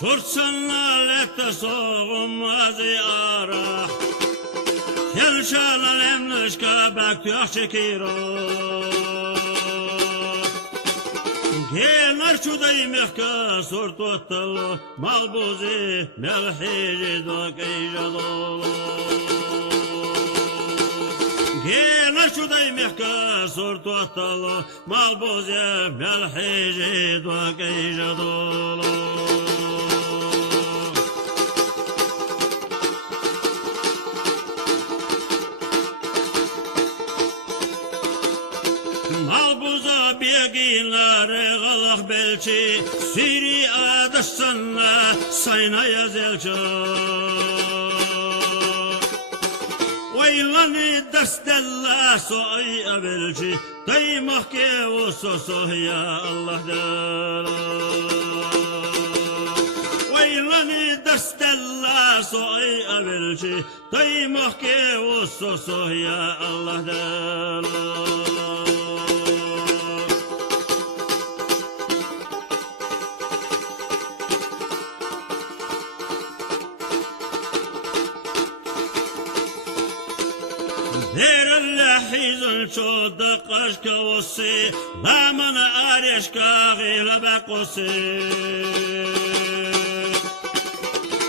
شرطنا لتصوم زيارة يلشان الامنش كباك يحشكيرو جينر شو دايمك صورت وطلو مالبوزي ملحيجي دوك ايجادولو جينر شو دايمك صورت وطلو مالبوزي ملحيجي دوك ايجادولو Malbuza beginler galak belçi Siri adasına sayna yazelço Vaylani dastella soy abelçi Daymah ke o sosohya Allah dala Vaylani dastella soy abelçi Daymah ke o sosohya Allah dala Her اللحيزن شود قشك وسي لا من أريشك غير بقوسي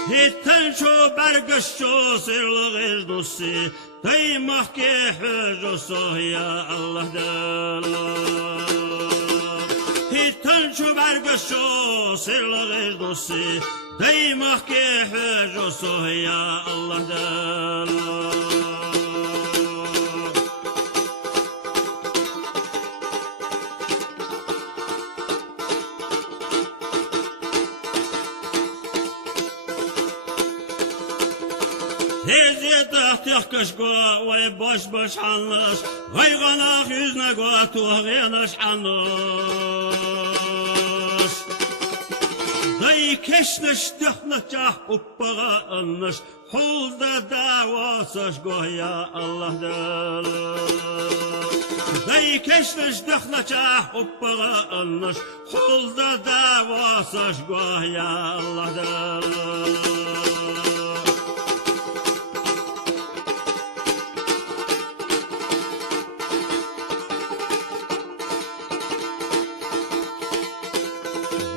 هيتن شو برقش شو سير لغير دوسي دايمح كي حجوسو يا الله دالا هيتن شو برقش شو سير لغير دوسي دايمح كي حجوسو يا الله دالا Tezi tahtiyah kışko ve boş boş hanlış Gayganak yüzne gotu gıyanış hanlış Day keşniş dıhlıca uppağa anlış Hulda davasış goya Allah dala Day keşniş dıhlıca uppağa anlış Hulda davasış goya Allah dala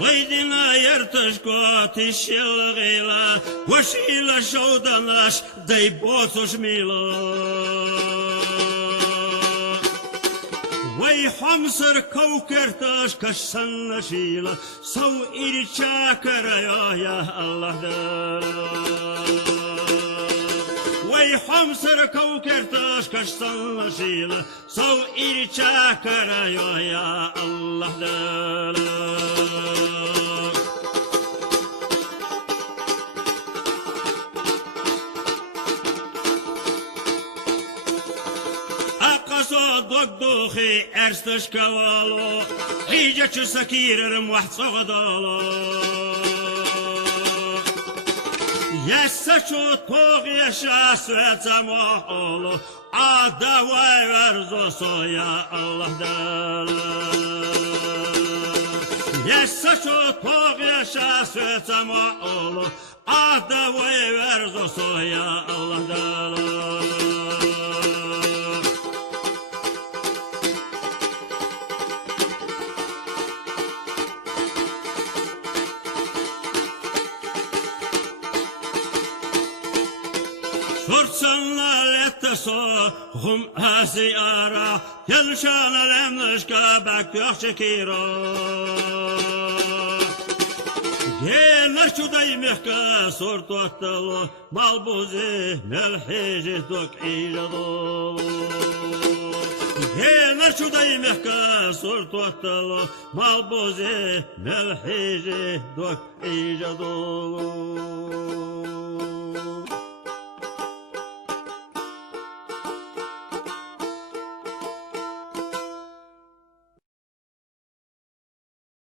ويدنا يرتشكو تشيل غيلا وشيل شودناش داي بوتوش ميلا وي حمصر كوكرتاش كشسن شيلا سو إرشاكر يا الله دالا وي حمصر كوكرتاش كشسن شيلا سو إرشاكر يا الله دالا صدق ارستش كوالو حيجة سكير موحد صغدالو يسشو طوغ يشاس ويتموحولو عادا ويرزوسو يا الله دالا يسشو طوغ يشاس ويتموحولو عادا ويرزوسو يا الله دالا شرطنا لتصو هم هزيارة يلشان الامنش كباك يحشكيرو جينر شو دايمك صورت وطلو مالبوزي ملحيجي دوك ايجادو جينر شو دايمك صورت وطلو مالبوزي ملحيجي دوك ايجادو